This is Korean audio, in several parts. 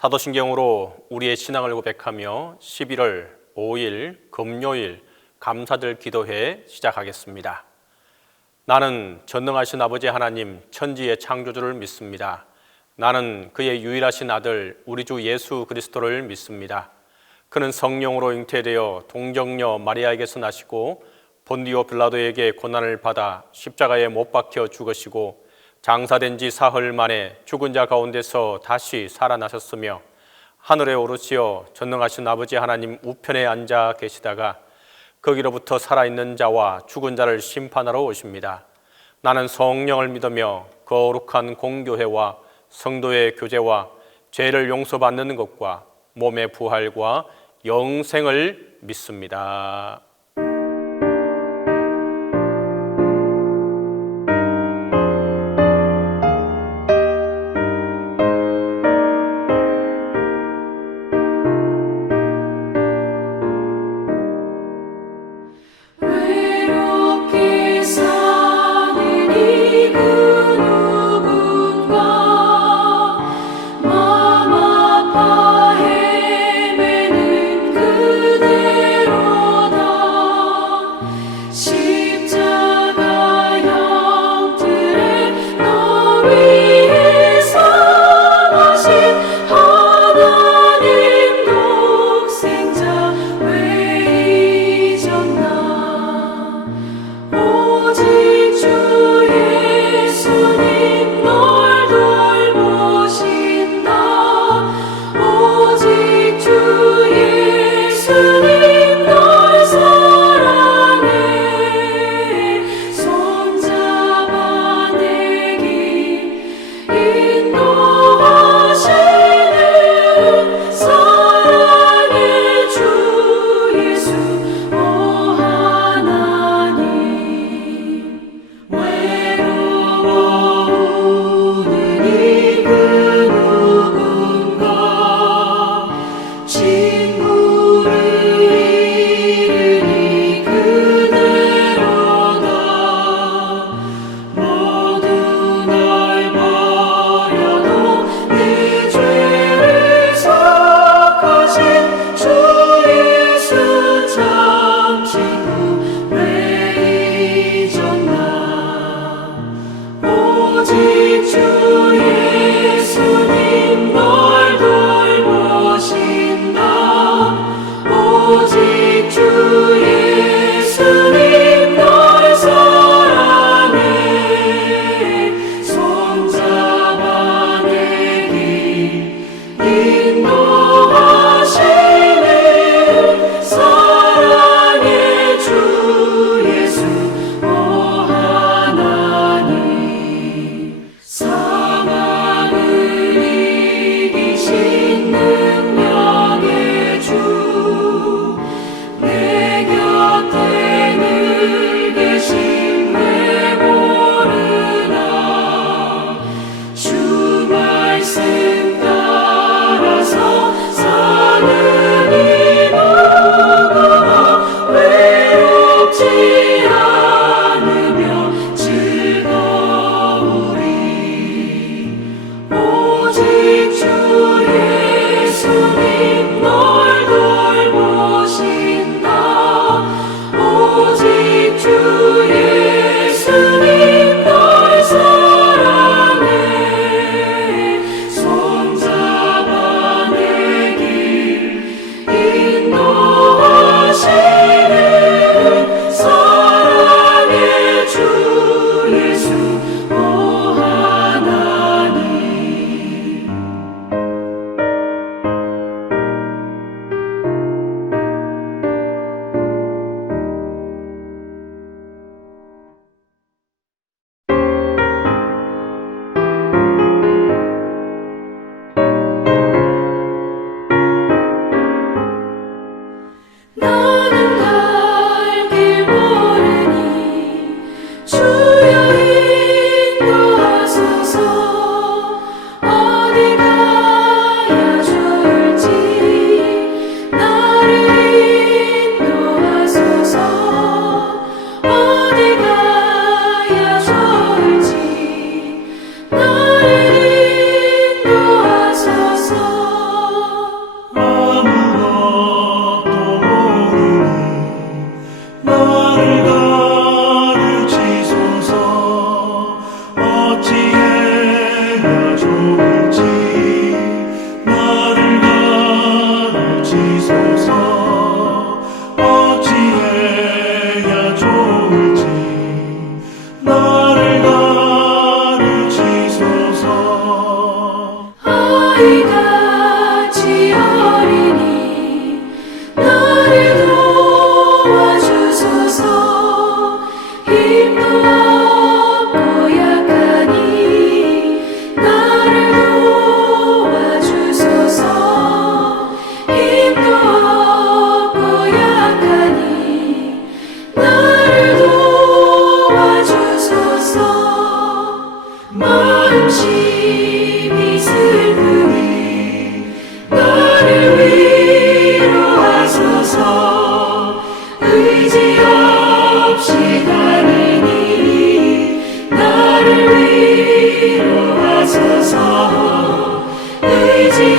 사도신경으로 우리의 신앙을 고백하며 11월 5일 금요일 감사절 기도회 시작하겠습니다. 나는 전능하신 아버지 하나님 천지의 창조주를 믿습니다. 나는 그의 유일하신 아들 우리 주 예수 그리스도를 믿습니다. 그는 성령으로 잉태되어 동정녀 마리아에게서 나시고 본디오 빌라도에게 고난을 받아 십자가에 못 박혀 죽으시고 장사된 지 사흘 만에 죽은 자 가운데서 다시 살아나셨으며 하늘에 오르시어 전능하신 아버지 하나님 우편에 앉아 계시다가 거기로부터 살아있는 자와 죽은 자를 심판하러 오십니다. 나는 성령을 믿으며 거룩한 공교회와 성도의 교제와 죄를 용서받는 것과 몸의 부활과 영생을 믿습니다. 맘 아파 헤매는 그대로다.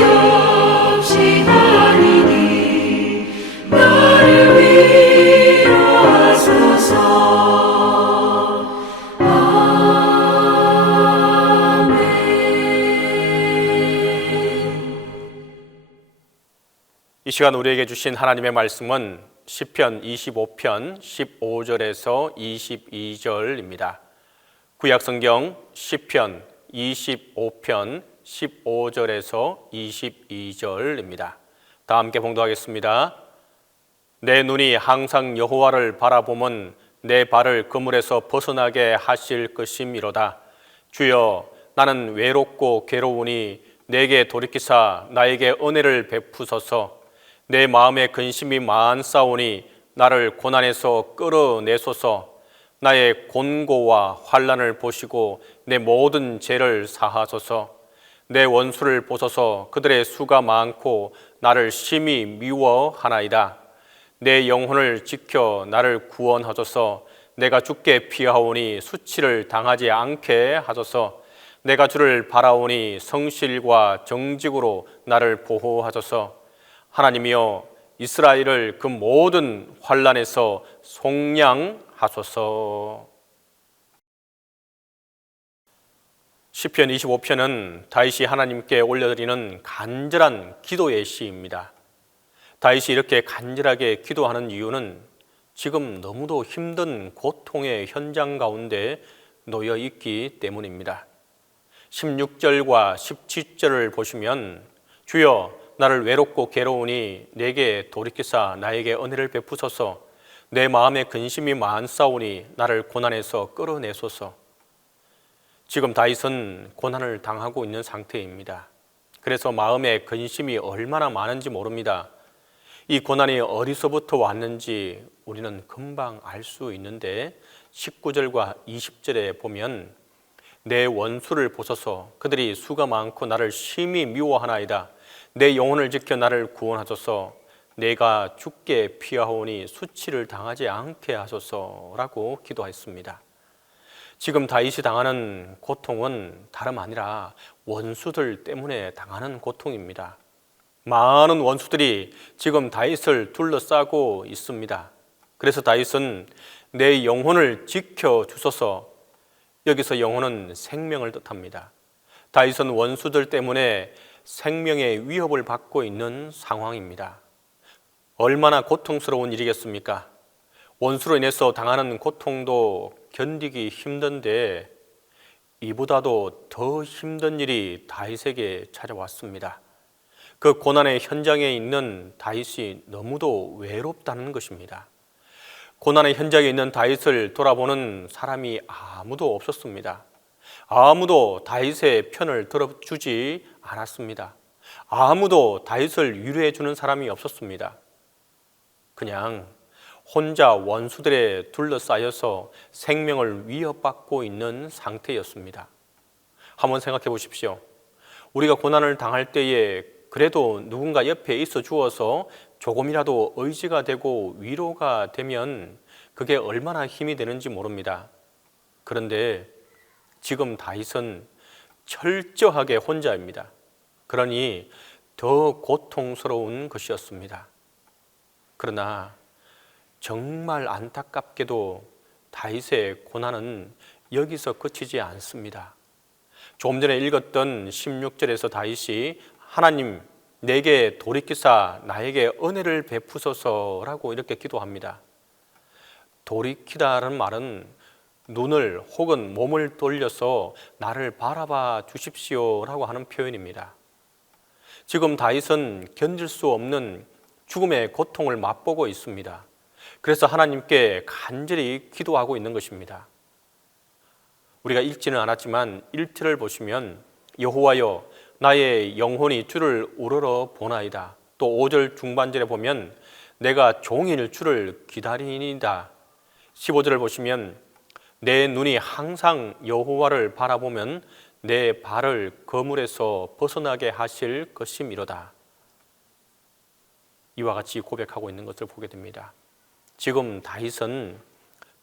없이 하리니 나를 위로하소서. 아멘. 이 시간 우리에게 주신 하나님의 말씀은 시편 25편 15절에서 22절입니다. 구약성경 시편 25편 15절에서 22절입니다. 다 함께 봉독하겠습니다. 내 눈이 항상 여호와를 바라보면 내 발을 그물에서 벗어나게 하실 것임이로다. 주여, 나는 외롭고 괴로우니 내게 돌이키사 나에게 은혜를 베푸소서. 내 마음에 근심이 많사오니 나를 고난에서 끌어내소서. 나의 곤고와 환난을 보시고 내 모든 죄를 사하소서. 내 원수를 보소서. 그들의 수가 많고 나를 심히 미워하나이다. 내 영혼을 지켜 나를 구원하소서. 내가 주께 피하오니 수치를 당하지 않게 하소서. 내가 주를 바라오니 성실과 정직으로 나를 보호하소서. 하나님이여, 이스라엘을 그 모든 환난에서 속량하소서. 시편 25편은 다윗이 하나님께 올려드리는 간절한 기도의 시입니다. 다윗이 이렇게 간절하게 기도하는 이유는 지금 너무도 힘든 고통의 현장 가운데 놓여 있기 때문입니다. 16절과 17절을 보시면 주여, 나를 외롭고 괴로우니 내게 돌이키사 나에게 은혜를 베푸소서. 내 마음에 근심이 많사오니 나를 고난에서 끌어내소서. 지금 다윗은 고난을 당하고 있는 상태입니다. 그래서 마음에 근심이 얼마나 많은지 모릅니다. 이 고난이 어디서부터 왔는지 우리는 금방 알 수 있는데 19절과 20절에 보면 내 원수를 보소서. 그들이 수가 많고 나를 심히 미워하나이다. 내 영혼을 지켜 나를 구원하소서. 내가 주께 피하오니 수치를 당하지 않게 하소서라고 기도했습니다. 지금 다윗이 당하는 고통은 다름 아니라 원수들 때문에 당하는 고통입니다. 많은 원수들이 지금 다윗을 둘러싸고 있습니다. 그래서 다윗은 내 영혼을 지켜주소서. 여기서 영혼은 생명을 뜻합니다. 다윗은 원수들 때문에 생명의 위협을 받고 있는 상황입니다. 얼마나 고통스러운 일이겠습니까? 원수로 인해서 당하는 고통도 견디기 힘든데 이보다도 더 힘든 일이 다윗에게 찾아왔습니다. 그 고난의 현장에 있는 다윗이 너무도 외롭다는 것입니다. 고난의 현장에 있는 다윗을 돌아보는 사람이 아무도 없었습니다. 아무도 다윗의 편을 들어주지 않았습니다. 아무도 다윗을 위로해 주는 사람이 없었습니다. 그냥 혼자 원수들에 둘러싸여서 생명을 위협받고 있는 상태였습니다. 한번 생각해 보십시오. 우리가 고난을 당할 때에 그래도 누군가 옆에 있어 주어서 조금이라도 의지가 되고 위로가 되면 그게 얼마나 힘이 되는지 모릅니다. 그런데 지금 다윗은 철저하게 혼자입니다. 그러니 더 고통스러운 것이었습니다. 그러나 정말 안타깝게도 다윗의 고난은 여기서 그치지 않습니다. 조금 전에 읽었던 16절에서 다윗이 하나님, 내게 돌이키사 나에게 은혜를 베푸소서라고 이렇게 기도합니다. 돌이키다라는 말은 눈을 혹은 몸을 돌려서 나를 바라봐 주십시오라고 하는 표현입니다. 지금 다윗은 견딜 수 없는 죽음의 고통을 맛보고 있습니다. 그래서 하나님께 간절히 기도하고 있는 것입니다. 우리가 읽지는 않았지만 1절을 보시면 여호와여, 나의 영혼이 주를 우러러 보나이다. 또 5절 중반절에 보면 내가 종일 주를 기다리니이다. 15절을 보시면 내 눈이 항상 여호와를 바라보면 내 발을 거물에서 벗어나게 하실 것임이로다. 이와 같이 고백하고 있는 것을 보게 됩니다. 지금 다윗은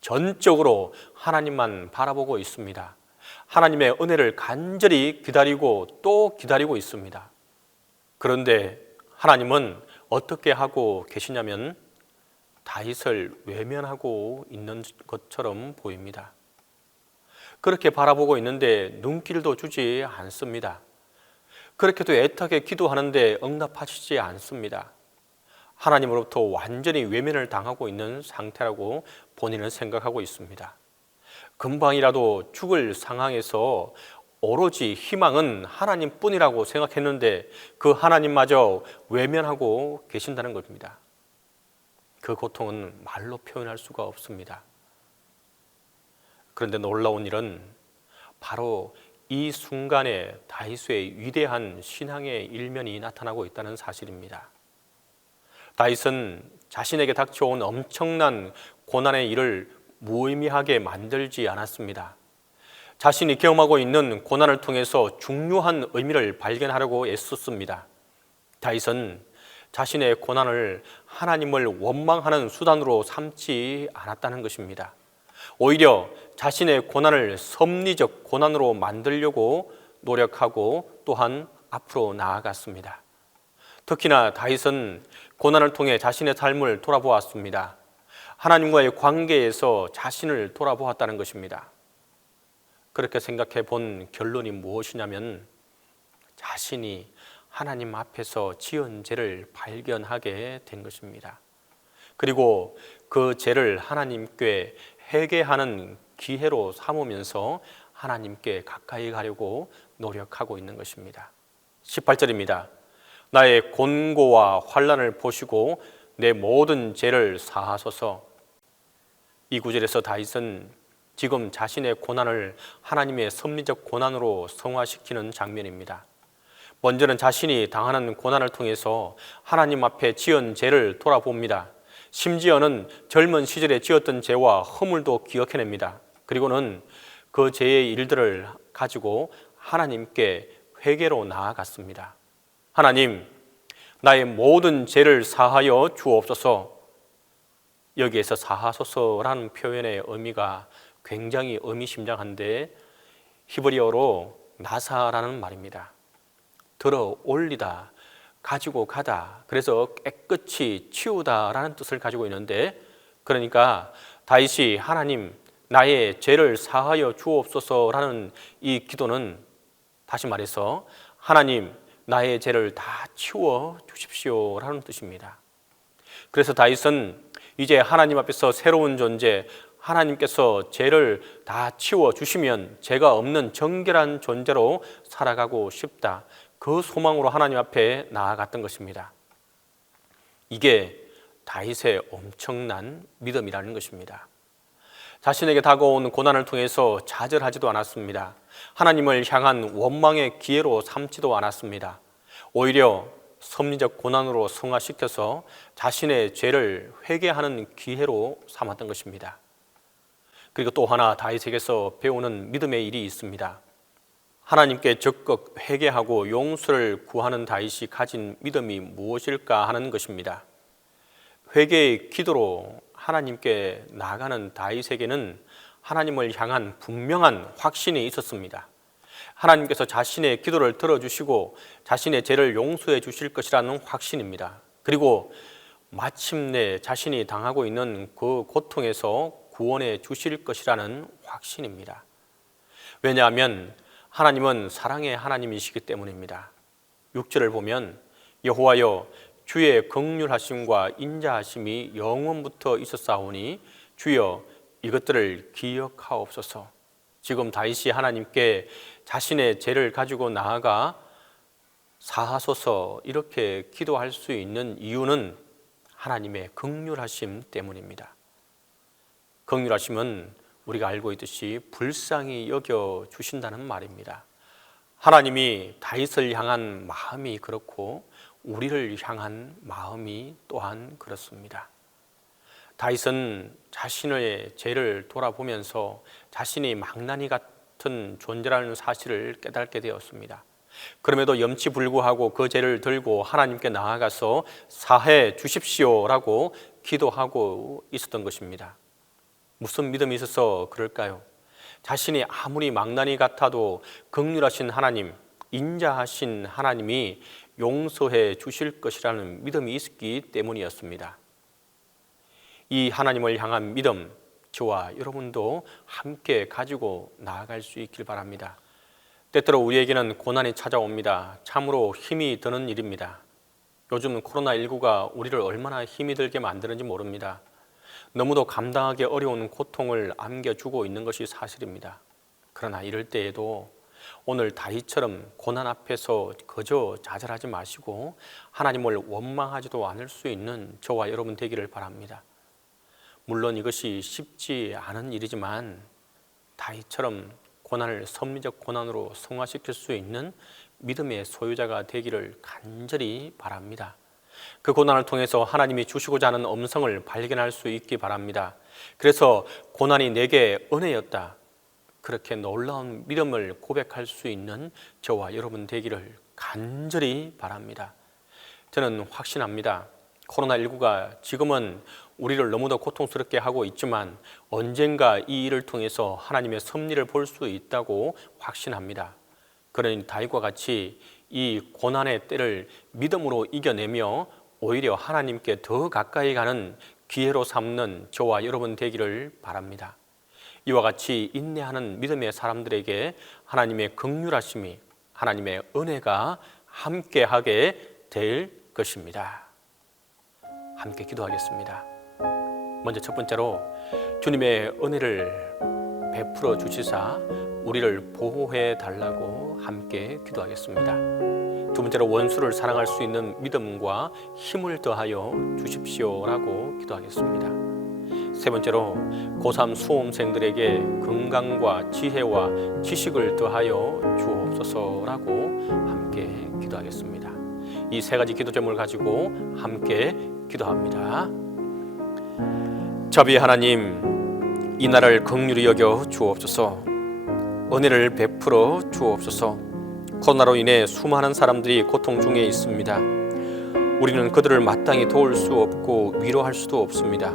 전적으로 하나님만 바라보고 있습니다. 하나님의 은혜를 간절히 기다리고 또 기다리고 있습니다. 그런데 하나님은 어떻게 하고 계시냐면 다윗을 외면하고 있는 것처럼 보입니다. 그렇게 바라보고 있는데 눈길도 주지 않습니다. 그렇게도 애타게 기도하는데 응답하시지 않습니다. 하나님으로부터 완전히 외면을 당하고 있는 상태라고 본인은 생각하고 있습니다. 금방이라도 죽을 상황에서 오로지 희망은 하나님뿐이라고 생각했는데 그 하나님마저 외면하고 계신다는 겁니다. 그 고통은 말로 표현할 수가 없습니다. 그런데 놀라운 일은 바로 이 순간에 다윗의 위대한 신앙의 일면이 나타나고 있다는 사실입니다. 다윗은 자신에게 닥쳐온 엄청난 고난의 일을 무의미하게 만들지 않았습니다. 자신이 경험하고 있는 고난을 통해서 중요한 의미를 발견하려고 애썼습니다. 다윗은 자신의 고난을 하나님을 원망하는 수단으로 삼지 않았다는 것입니다. 오히려 자신의 고난을 섭리적 고난으로 만들려고 노력하고 또한 앞으로 나아갔습니다. 특히나 다윗은 고난을 통해 자신의 삶을 돌아보았습니다. 하나님과의 관계에서 자신을 돌아보았다는 것입니다. 그렇게 생각해 본 결론이 무엇이냐면 자신이 하나님 앞에서 지은 죄를 발견하게 된 것입니다. 그리고 그 죄를 하나님께 회개하는 기회로 삼으면서 하나님께 가까이 가려고 노력하고 있는 것입니다. 18절입니다. 나의 곤고와 환난을 보시고 내 모든 죄를 사하소서. 이 구절에서 다윗은 지금 자신의 고난을 하나님의 섭리적 고난으로 성화시키는 장면입니다. 먼저는 자신이 당하는 고난을 통해서 하나님 앞에 지은 죄를 돌아봅니다. 심지어는 젊은 시절에 지었던 죄와 허물도 기억해냅니다. 그리고는 그 죄의 일들을 가지고 하나님께 회개로 나아갔습니다. 하나님, 나의 모든 죄를 사하여 주옵소서. 여기에서 사하소서라는 표현의 의미가 굉장히 의미심장한데 히브리어로 나사라는 말입니다. 들어 올리다, 가지고 가다, 그래서 깨끗이 치우다라는 뜻을 가지고 있는데, 그러니까 다윗이 하나님 나의 죄를 사하여 주옵소서라는 이 기도는 다시 말해서 하나님 나의 죄를 다 치워 주십시오라는 뜻입니다. 그래서 다윗은 이제 하나님 앞에서 새로운 존재, 하나님께서 죄를 다 치워 주시면 죄가 없는 정결한 존재로 살아가고 싶다, 그 소망으로 하나님 앞에 나아갔던 것입니다. 이게 다윗의 엄청난 믿음이라는 것입니다. 자신에게 다가온 고난을 통해서 좌절하지도 않았습니다. 하나님을 향한 원망의 기회로 삼지도 않았습니다. 오히려 섭리적 고난으로 성화시켜서 자신의 죄를 회개하는 기회로 삼았던 것입니다. 그리고 또 하나 다윗에게서 배우는 믿음의 일이 있습니다. 하나님께 적극 회개하고 용서를 구하는 다윗이 가진 믿음이 무엇일까 하는 것입니다. 회개의 기도로 하나님께 나아가는 다윗에게는 하나님을 향한 분명한 확신이 있었습니다. 하나님께서 자신의 기도를 들어주시고 자신의 죄를 용서해 주실 것이라는 확신입니다. 그리고 마침내 자신이 당하고 있는 그 고통에서 구원해 주실 것이라는 확신입니다. 왜냐하면 하나님은 사랑의 하나님이시기 때문입니다. 6절을 보면 여호와여 주의 긍휼하심과 인자하심이 영원부터 있었사오니 주여 이것들을 기억하옵소서. 지금 다윗이 하나님께 자신의 죄를 가지고 나아가 사하소서 이렇게 기도할 수 있는 이유는 하나님의 긍휼하심 때문입니다. 긍휼하심은 우리가 알고 있듯이 불쌍히 여겨 주신다는 말입니다. 하나님이 다윗을 향한 마음이 그렇고 우리를 향한 마음이 또한 그렇습니다. 다윗은 자신의 죄를 돌아보면서 자신이 망나니 같은 존재라는 사실을 깨닫게 되었습니다. 그럼에도 염치불구하고 그 죄를 들고 하나님께 나아가서 사해 주십시오라고 기도하고 있었던 것입니다. 무슨 믿음이 있어서 그럴까요? 자신이 아무리 망나니 같아도 긍휼하신 하나님, 인자하신 하나님이 용서해 주실 것이라는 믿음이 있었기 때문이었습니다. 이 하나님을 향한 믿음, 저와 여러분도 함께 가지고 나아갈 수 있길 바랍니다. 때때로 우리에게는 고난이 찾아옵니다. 참으로 힘이 드는 일입니다. 요즘 코로나19가 우리를 얼마나 힘이 들게 만드는지 모릅니다. 너무도 감당하기 어려운 고통을 안겨주고 있는 것이 사실입니다. 그러나 이럴 때에도 오늘 다윗처럼 고난 앞에서 그저 좌절하지 마시고 하나님을 원망하지도 않을 수 있는 저와 여러분 되기를 바랍니다. 물론 이것이 쉽지 않은 일이지만 다윗처럼 고난을 섭리적 고난으로 승화시킬 수 있는 믿음의 소유자가 되기를 간절히 바랍니다. 그 고난을 통해서 하나님이 주시고자 하는 음성을 발견할 수 있기 바랍니다. 그래서 고난이 내게 은혜였다, 그렇게 놀라운 믿음을 고백할 수 있는 저와 여러분 되기를 간절히 바랍니다. 저는 확신합니다. 코로나19가 지금은 우리를 너무도 고통스럽게 하고 있지만 언젠가 이 일을 통해서 하나님의 섭리를 볼 수 있다고 확신합니다. 그러니 다윗과 같이 이 고난의 때를 믿음으로 이겨내며 오히려 하나님께 더 가까이 가는 기회로 삼는 저와 여러분 되기를 바랍니다. 이와 같이 인내하는 믿음의 사람들에게 하나님의 긍휼하심이, 하나님의 은혜가 함께하게 될 것입니다. 함께 기도하겠습니다. 먼저 첫 번째로 주님의 은혜를 베풀어 주시사 우리를 보호해 달라고 함께 기도하겠습니다. 두 번째로 원수를 사랑할 수 있는 믿음과 힘을 더하여 주십시오라고 기도하겠습니다. 세 번째로 고3 수험생들에게 건강과 지혜와 지식을 더하여 주옵소서라고 함께 기도하겠습니다. 이 세 가지 기도점을 가지고 함께 기도합니다. 자비 하나님, 이 나라를 긍휼히 여겨 주옵소서. 은혜를 베풀어 주옵소서. 코로나로 인해 수많은 사람들이 고통 중에 있습니다. 우리는 그들을 마땅히 도울 수 없고 위로할 수도 없습니다.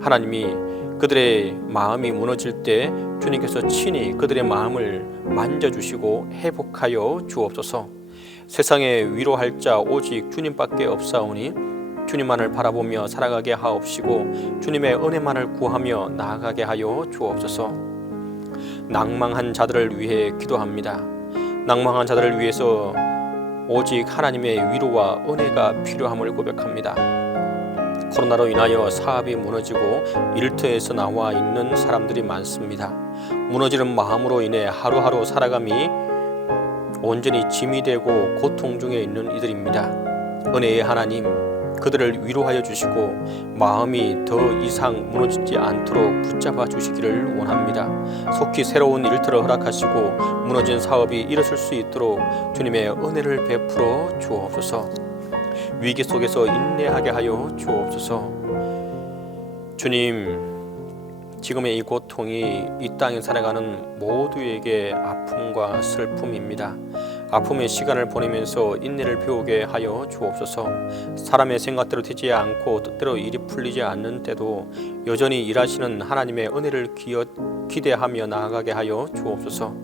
하나님이 그들의 마음이 무너질 때 주님께서 친히 그들의 마음을 만져주시고 회복하여 주옵소서. 세상에 위로할 자 오직 주님밖에 없사오니 주님만을 바라보며 살아가게 하옵시고 주님의 은혜만을 구하며 나아가게 하여 주옵소서. 낭망한 자들을 위해 기도합니다. 낭망한 자들을 위해서 오직 하나님의 위로와 은혜가 필요함을 고백합니다. 코로나로 인하여 사업이 무너지고 일터에서 나와 있는 사람들이 많습니다. 무너지는 마음으로 인해 하루하루 살아감이 온전히 짐이 되고 고통 중에 있는 이들입니다. 은혜의 하나님, 그들을 위로하여 주시고 마음이 더 이상 무너지지 않도록 붙잡아 주시기를 원합니다. 속히 새로운 일터를 허락하시고 무너진 사업이 일어설 수 있도록 주님의 은혜를 베풀어 주옵소서. 위기 속에서 인내하게 하여 주옵소서. 주님, 지금의 이 고통이 이 땅에 살아가는 모두에게 아픔과 슬픔입니다. 아픔의 시간을 보내면서 인내를 배우게 하여 주옵소서. 사람의 생각대로 되지 않고 뜻대로 일이 풀리지 않는 때도 여전히 일하시는 하나님의 은혜를 기대하며 나아가게 하여 주옵소서.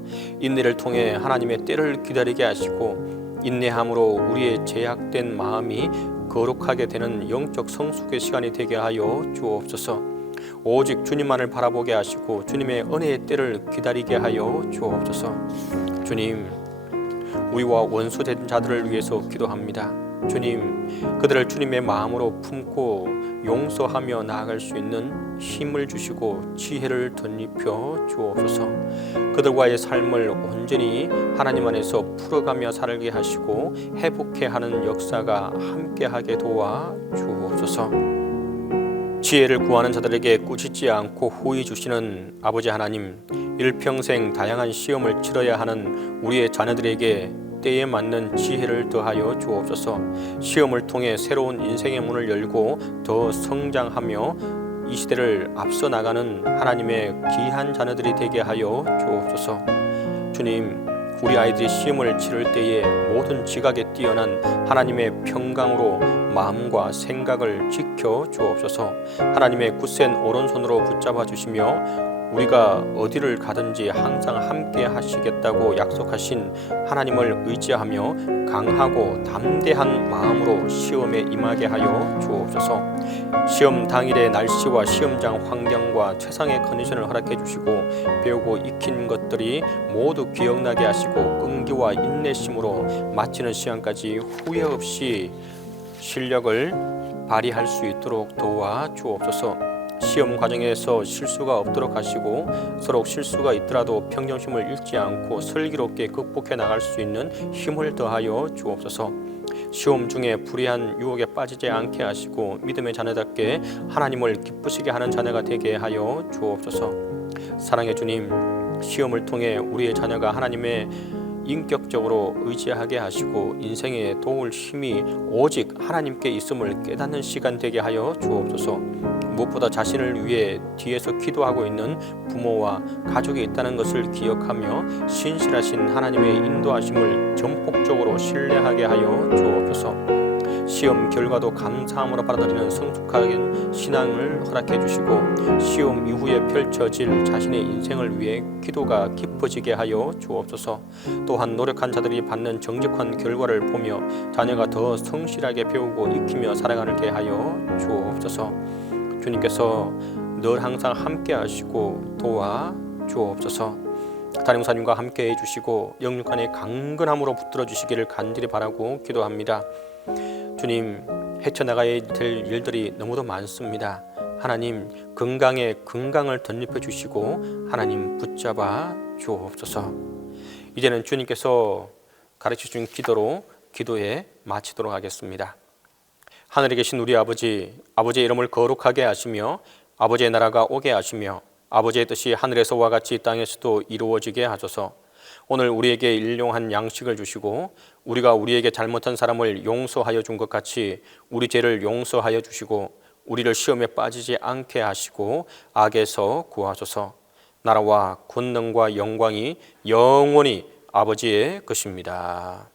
인내를 통해 하나님의 때를 기다리게 하시고 인내함으로 우리의 제약된 마음이 거룩하게 되는 영적 성숙의 시간이 되게 하여 주옵소서. 오직 주님만을 바라보게 하시고 주님의 은혜의 때를 기다리게 하여 주옵소서. 주님, 우리와 원수된 자들을 위해서 기도합니다. 주님, 그들을 주님의 마음으로 품고 용서하며 나아갈 수 있는 힘을 주시고 지혜를 덧입혀 주옵소서. 그들과의 삶을 온전히 하나님 안에서 풀어가며 살게 하시고 회복해 하는 역사가 함께하게 도와 주옵소서. 지혜를 구하는 자들에게 꾸짖지 않고 후히 주시는 아버지 하나님, 일평생 다양한 시험을 치러야 하는 우리의 자녀들에게 때에 맞는 지혜를 더하여 주옵소서. 시험을 통해 새로운 인생의 문을 열고 더 성장하며 이 시대를 앞서 나가는 하나님의 귀한 자녀들이 되게 하여 주옵소서. 주님, 우리 아이들이 시험을 치를 때에 모든 지각에 뛰어난 하나님의 평강으로 마음과 생각을 지켜 주옵소서. 하나님의 굳센 오른손으로 붙잡아 주시며 우리가 어디를 가든지 항상 함께 하시겠다고 약속하신 하나님을 의지하며 강하고 담대한 마음으로 시험에 임하게 하여 주옵소서. 시험 당일의 날씨와 시험장 환경과 최상의 컨디션을 허락해 주시고 배우고 익힌 것들이 모두 기억나게 하시고 끈기와 인내심으로 마치는 시간까지 후회 없이 실력을 발휘할 수 있도록 도와 주옵소서. 시험 과정에서 실수가 없도록 하시고 서로 실수가 있더라도 평정심을 잃지 않고 슬기롭게 극복해 나갈 수 있는 힘을 더하여 주옵소서. 시험 중에 불의한 유혹에 빠지지 않게 하시고 믿음의 자녀답게 하나님을 기쁘시게 하는 자녀가 되게 하여 주옵소서. 사랑의 주님, 시험을 통해 우리의 자녀가 하나님의 인격적으로 의지하게 하시고 인생에 도울 힘이 오직 하나님께 있음을 깨닫는 시간 되게 하여 주옵소서. 무엇보다 자신을 위해 뒤에서 기도하고 있는 부모와 가족이 있다는 것을 기억하며 신실하신 하나님의 인도하심을 전폭적으로 신뢰하게 하여 주옵소서. 시험 결과도 감사함으로 받아들이는 성숙한 신앙을 허락해 주시고 시험 이후에 펼쳐질 자신의 인생을 위해 기도가 깊어지게 하여 주옵소서. 또한 노력한 자들이 받는 정직한 결과를 보며 자녀가 더 성실하게 배우고 익히며 살아가게 하여 주옵소서. 주님께서 늘 항상 함께 하시고 도와 주옵소서. 담임사님과 함께 해주시고 영육간의 강건함으로 붙들어 주시기를 간절히 바라고 기도합니다. 주님, 헤쳐나가야 될 일들이 너무도 많습니다. 하나님, 건강에 건강을 덧입혀 주시고 하나님 붙잡아 주옵소서. 이제는 주님께서 가르쳐 준 기도로 기도에 마치도록 하겠습니다. 하늘에 계신 우리 아버지, 아버지의 이름을 거룩하게 하시며 아버지의 나라가 오게 하시며 아버지의 뜻이 하늘에서와 같이 땅에서도 이루어지게 하소서. 오늘 우리에게 일용한 양식을 주시고 우리가 우리에게 잘못한 사람을 용서하여 준 것 같이 우리 죄를 용서하여 주시고 우리를 시험에 빠지지 않게 하시고 악에서 구하소서. 나라와 권능과 영광이 영원히 아버지의 것입니다.